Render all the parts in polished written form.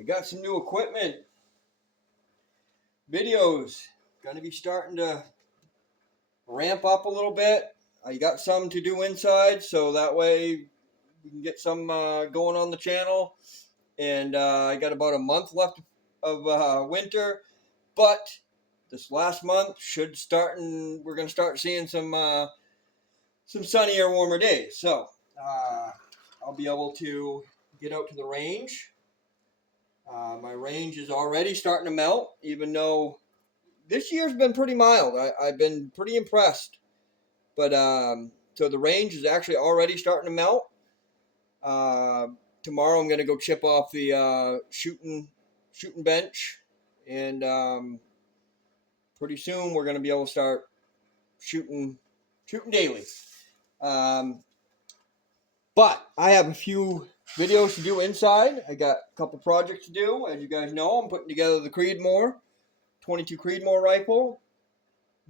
I got some new equipment. Videos going to be starting to ramp up a little bit. I got some to do inside, so that way we can get some going on the channel. And I got about a month left of winter, but this last month should start, and we're going to start seeing some sunnier, warmer days. So I'll be able to get out to the range. My range is already starting to melt, even though this year's been pretty mild. I've been pretty impressed. But so the range is actually already starting to melt. Tomorrow I'm going to go chip off the shooting bench, and pretty soon we're going to be able to start shooting daily. But I have a few videos to do inside. I got a couple projects to do. As you guys know, I'm putting together the Creedmoor 22 Creedmoor rifle.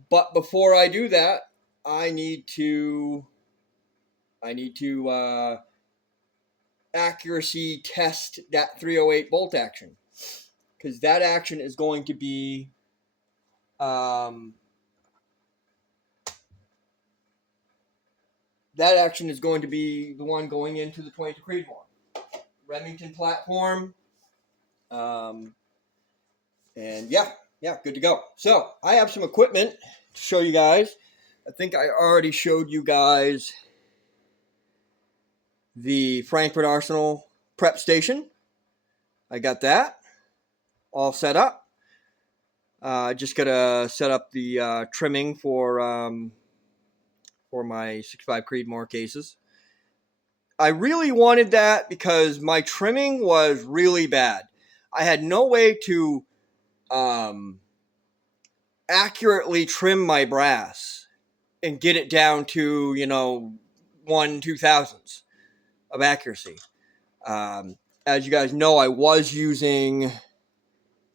But before I do that, I need to accuracy test that 308 bolt action, because that action is going to be the one going into the 22 Creedmoor Remington platform. And yeah, good to go. So I have some equipment to show you guys. I think I already showed you guys the Frankfort Arsenal prep station. I got that all set up. Just gotta set up the trimming for my 65 Creedmoor cases. I really wanted that because my trimming was really bad. I had no way to accurately trim my brass and get it down to 1/2000 of accuracy. As you guys know, I was using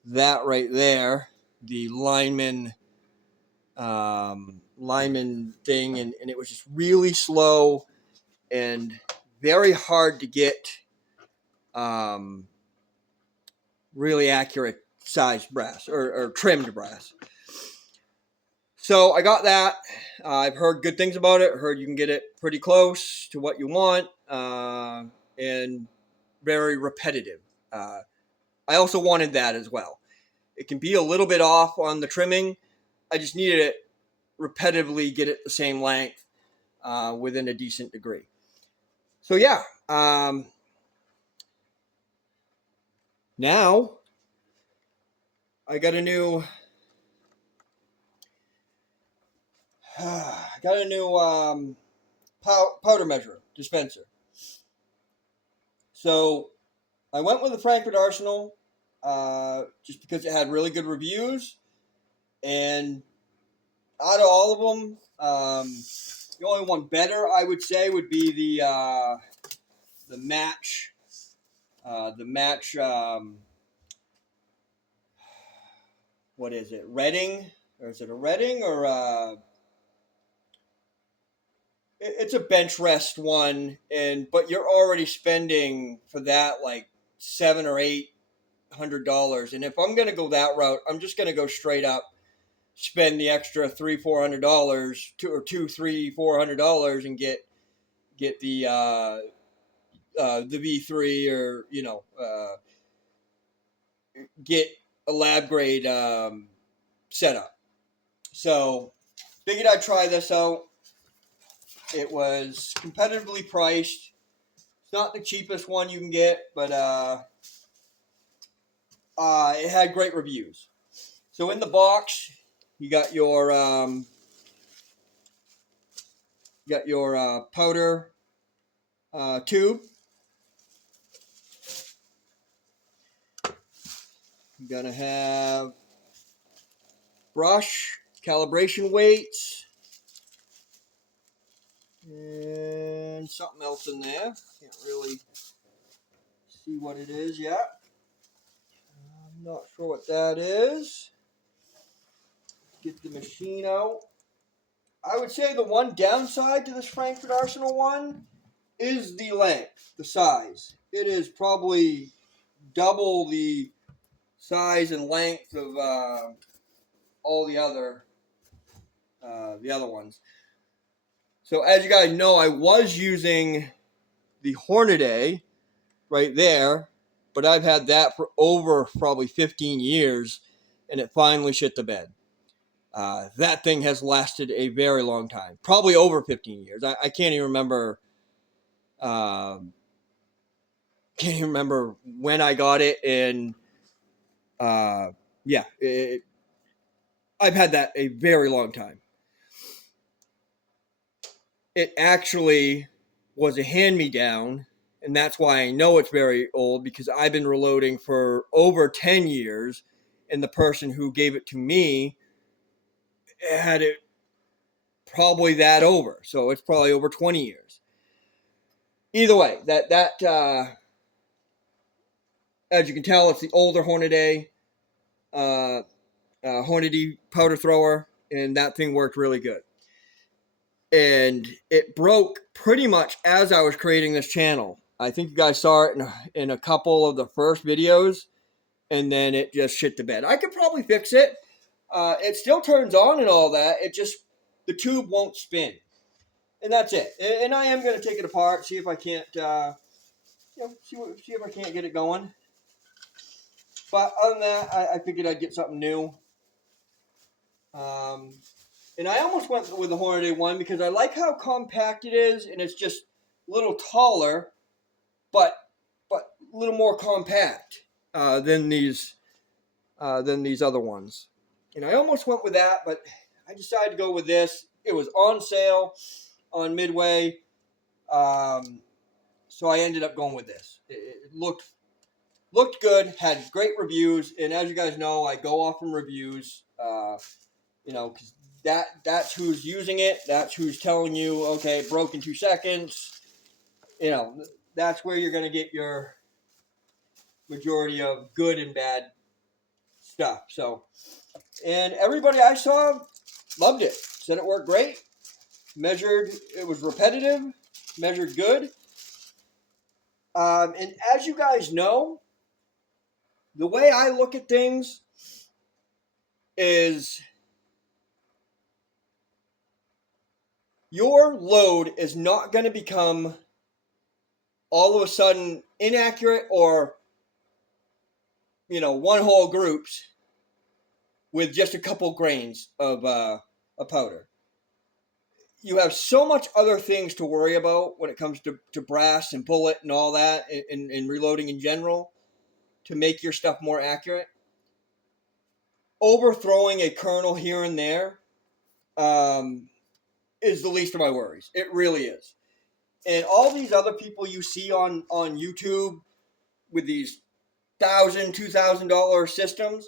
that right there, the lineman thing, and it was just really slow and very hard to get really accurate sized brass or trimmed brass. So I got that. I've heard good things about it. I heard you can get it pretty close to what you want, and very repetitive. I also wanted that as well. It can be a little bit off on the trimming. I just needed it repetitively, get it the same length within a decent degree. So yeah, now I got a new powder measure dispenser. So I went with the Frankfort Arsenal just because it had really good reviews, and out of all of them, the only one better I would say would be the match. What is it? Redding? Or is it a Redding or it's a bench rest one, but you're already spending for that like $700 or $800, and if I'm gonna go that route, I'm just gonna go straight up, spend the extra $300-400, $200-400, and get the V3, or get a lab grade setup. So figured I'd try this out. It was competitively priced. It's not the cheapest one you can get, but it had great reviews. So in the box, you got your powder tube. You're gonna have brush, calibration weights, and something else in there. Can't really see what it is yet. I'm not sure what that is. Get the machine out. I would say the one downside to this Frankfort Arsenal one is the length, the size. It is probably double the size and length of all the other ones. So as you guys know, I was using the Hornady right there, but I've had that for over probably 15 years, and it finally shit the bed. That thing has lasted a very long time, probably over 15 years. I can't even remember. Can't even remember when I got it, and yeah, I've had that a very long time. It actually was a hand-me-down, and that's why I know it's very old, because I've been reloading for over 10 years, and the person who gave it to me had it probably that over, so it's probably over 20 years. Either way, that as you can tell, it's the older Hornady powder thrower, and that thing worked really good. And it broke pretty much as I was creating this channel. I think you guys saw it in a couple of the first videos, and then it just shit the bed. I could probably fix it. It still turns on and all that. It just, the tube won't spin. And that's it. And I am going to take it apart, see if I can't, see if I can't get it going. But other than that, I figured I'd get something new. And I almost went with the Hornady one because I like how compact it is, and it's just a little taller, but a little more compact than these other ones. And I almost went with that, but I decided to go with this. It was on sale on Midway, so I ended up going with this. It looked good, had great reviews, and as you guys know, I go off from reviews. Because that's who's using it. That's who's telling you, okay, it broke in 2 seconds. That's where you're going to get your majority of good and bad stuff. So, and everybody I saw loved it. Said it worked great. Measured, it was repetitive. Measured good. And as you guys know, the way I look at things is your load is not going to become all of a sudden inaccurate or, one whole groups with just a couple grains of a powder. You have so much other things to worry about when it comes to brass and bullet and all that, and reloading in general, to make your stuff more accurate. Overthrowing a kernel here and there is the least of my worries. It really is. And all these other people you see on YouTube with these $1,000, $2,000 systems,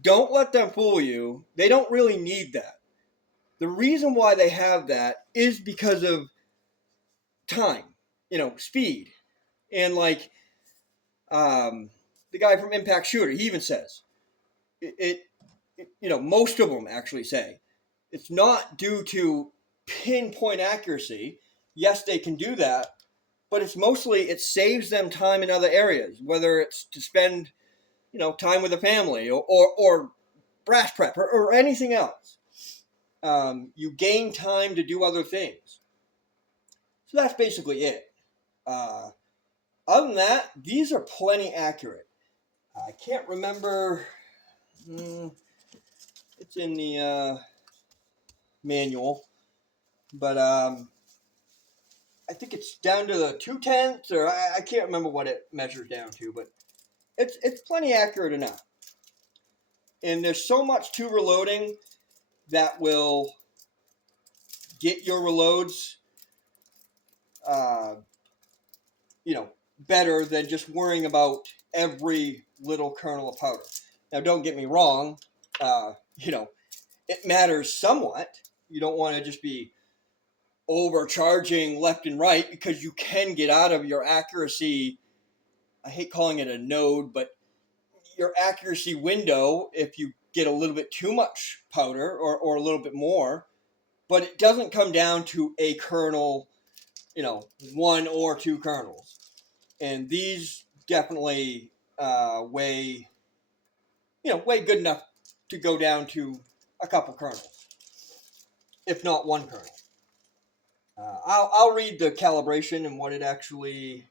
don't let them fool you. They don't really need that. The reason why they have that is because of time, speed. And like the guy from Impact Shooter, he even says, most of them actually say, it's not due to pinpoint accuracy. Yes, they can do that, but it's mostly, it saves them time in other areas, whether it's to spend, time with a family or brass prep or anything else. You gain time to do other things. So that's basically it. Other than that, these are plenty accurate. I can't remember. It's in the manual, but I think it's down to the 2/10, or I can't remember what it measures down to, but it's plenty accurate enough. And there's so much to reloading that will get your reloads, better than just worrying about every little kernel of powder. Now, don't get me wrong, it matters somewhat. You don't want to just be overcharging left and right, because you can get out of your accuracy. I hate calling it a node, but your accuracy window if you get a little bit too much powder or a little bit more. But it doesn't come down to a kernel, 1 or 2 kernels. And these definitely weigh good enough to go down to a couple kernels, if not one kernel. I'll read the calibration and what it actually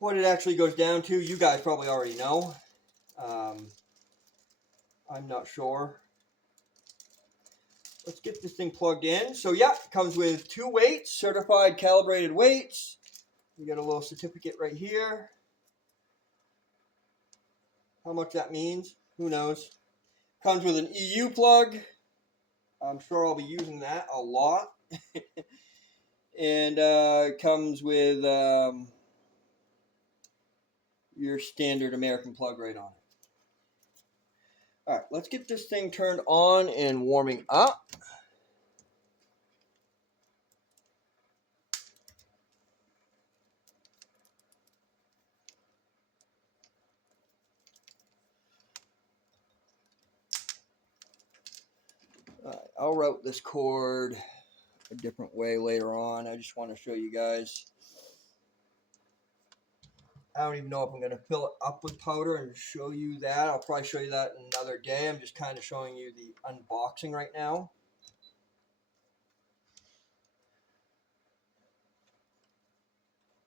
goes down to. You guys probably already know. I'm not sure. Let's get this thing plugged in. So yeah, it comes with 2 weights, certified calibrated weights. You got a little certificate right here. How much that means, who knows. Comes with an EU plug. I'm sure I'll be using that a lot. And comes with your standard American plug right on it. All right, let's get this thing turned on and warming up. All right, I'll route this cord a different way later on. I just want to show you guys. I don't even know if I'm going to fill it up with powder and show you that. I'll probably show you that another day. I'm just kind of showing you the unboxing right now.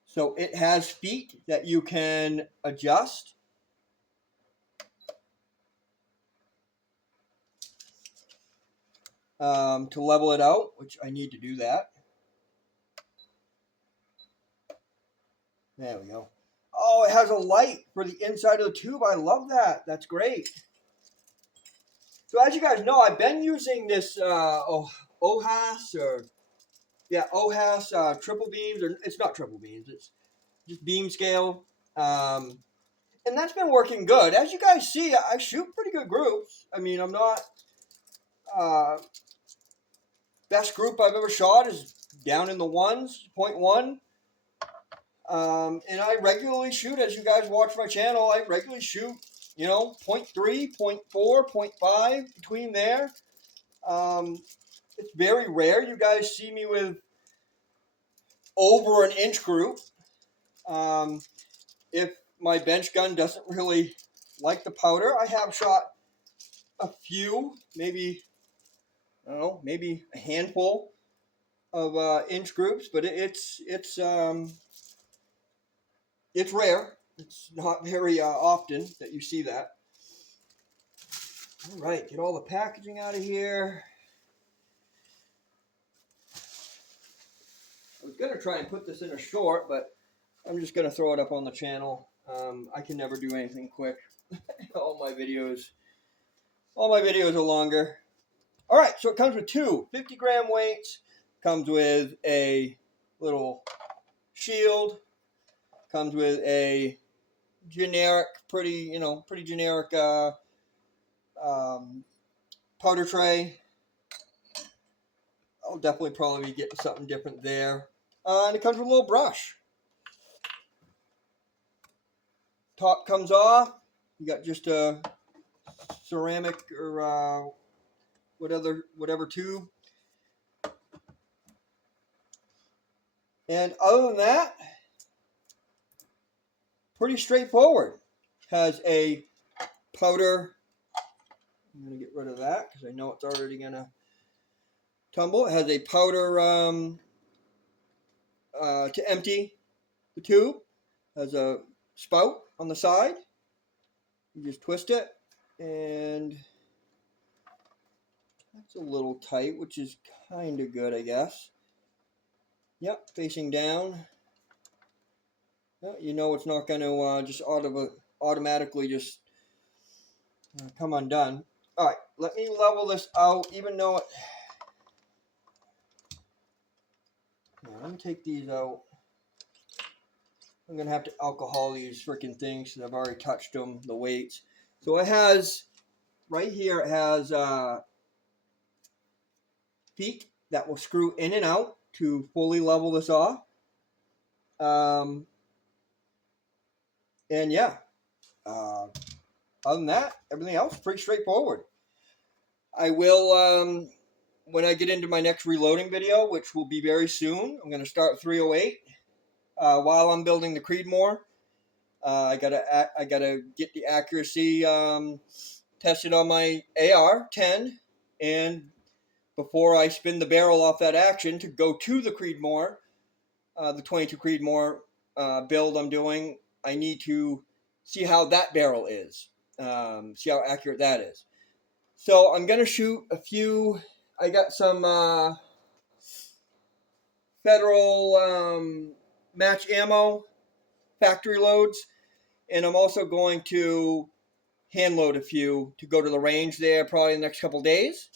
So it has feet that you can adjust. To level it out, which I need to do that. There we go. Oh, it has a light for the inside of the tube. I love that. That's great. So as you guys know, I've been using this OHAS triple beams, or it's not triple beams, it's just beam scale. And that's been working good. As you guys see, I shoot pretty good groups. I mean, I'm not best group I've ever shot is down in the ones, 0.1. And I regularly shoot, as you guys watch my channel, I regularly shoot, 0.3, 0.4, 0.5, between there. It's very rare you guys see me with over an inch group. If my bench gun doesn't really like the powder, I have shot a few, maybe a handful of inch groups, but it's rare. It's not very often that you see that. All right, get all the packaging out of here. I was going to try and put this in a short, but I'm just going to throw it up on the channel. I can never do anything quick. all my videos are longer. All right, so it comes with 2 50-gram weights. Comes with a little shield. Comes with a generic, pretty generic powder tray. I'll definitely probably be getting something different there. And it comes with a little brush. Top comes off. You got just a ceramic or whatever tube. And other than that, pretty straightforward. Has a powder. I'm going to get rid of that because I know it's already going to tumble. It has a powder to empty the tube. Has a spout on the side. You just twist it, and that's a little tight, which is kind of good, I guess. Yep, facing down. Well, you know it's not going to just automatically just come undone. All right, let me level this out, even though it... Now, let me take these out. I'm going to have to alcohol these freaking things because I've already touched them, the weights. So it has, right here, it has feet that will screw in and out to fully level this off. And yeah, other than that, everything else is pretty straightforward. I will, when I get into my next reloading video, which will be very soon, I'm going to start 308. while I'm building the Creedmoor. I gotta get the accuracy tested on my AR-10, and before I spin the barrel off that action to go to the Creedmoor, the 22 Creedmoor build I'm doing, I need to see how that barrel is, see how accurate that is. So I'm gonna shoot a few. I got some federal match ammo factory loads, and I'm also going to hand load a few to go to the range there probably in the next couple days,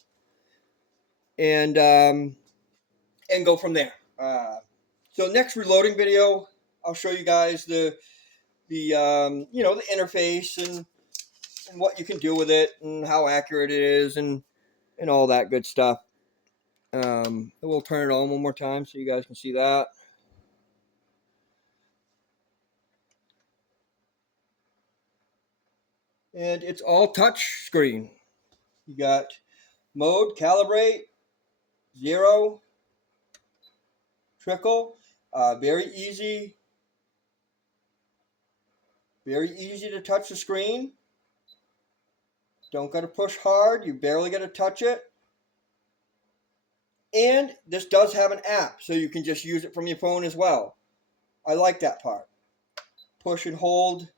and go from there. So next reloading video, I'll show you guys the the interface and what you can do with it and how accurate it is and all that good stuff. We'll turn it on one more time so you guys can see that. And it's all touch screen. You got mode, calibrate, 0, trickle. Very easy to touch the screen. Don't got to push hard. You barely got to touch it. And this does have an app, so you can just use it from your phone as well. I like that part. Push and hold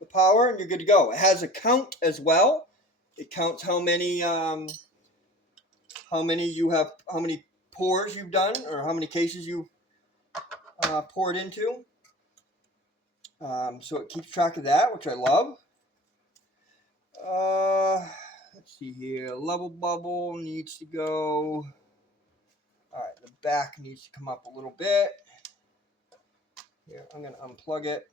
the power, and you're good to go. It has a count as well. It counts how many you have, how many pours you've done, or how many cases you've poured into. So it keeps track of that, which I love. Let's see here. Level bubble needs to go. All right, the back needs to come up a little bit. Here, I'm going to unplug it.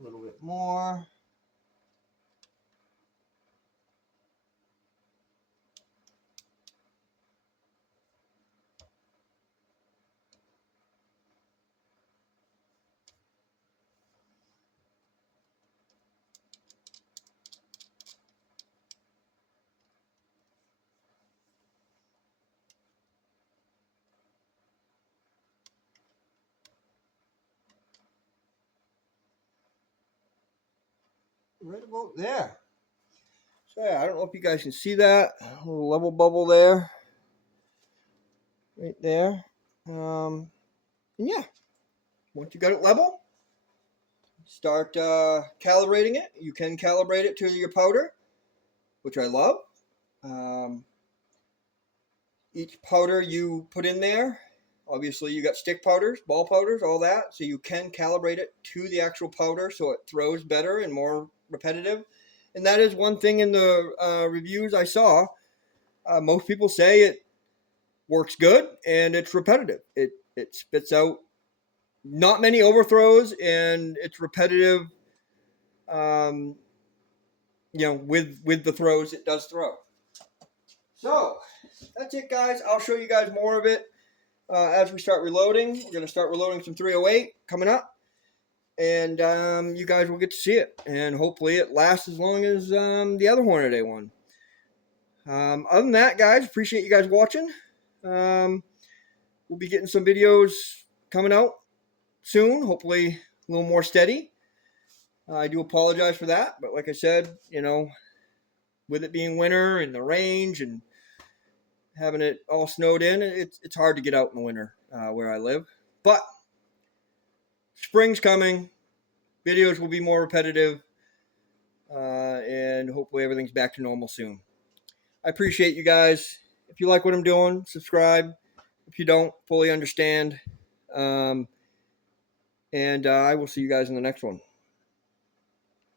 A little bit more. Right about there. So yeah, I don't know if you guys can see that a little level bubble there, right there. And yeah, once you got it level, start calibrating it. You can calibrate it to your powder, which I love. Each powder you put in there, obviously you got stick powders, ball powders, all that, so you can calibrate it to the actual powder so it throws better and more repetitive. And that is one thing in the reviews I saw. Most people say it works good and it's repetitive. It spits out not many overthrows and it's repetitive. With the throws it does throw. So that's it, guys. I'll show you guys more of it as we start reloading. We're going to start reloading some 308 coming up. And you guys will get to see it. And hopefully it lasts as long as the other Hornady one. Other than that, guys, appreciate you guys watching. We'll be getting some videos coming out soon. Hopefully a little more steady. I do apologize for that. But like I said, with it being winter and the range and having it all snowed in, it's hard to get out in the winter where I live. But spring's coming. Videos will be more repetitive. And hopefully everything's back to normal soon. I appreciate you guys. If you like what I'm doing, subscribe. If you don't, fully understand. And I will see you guys in the next one.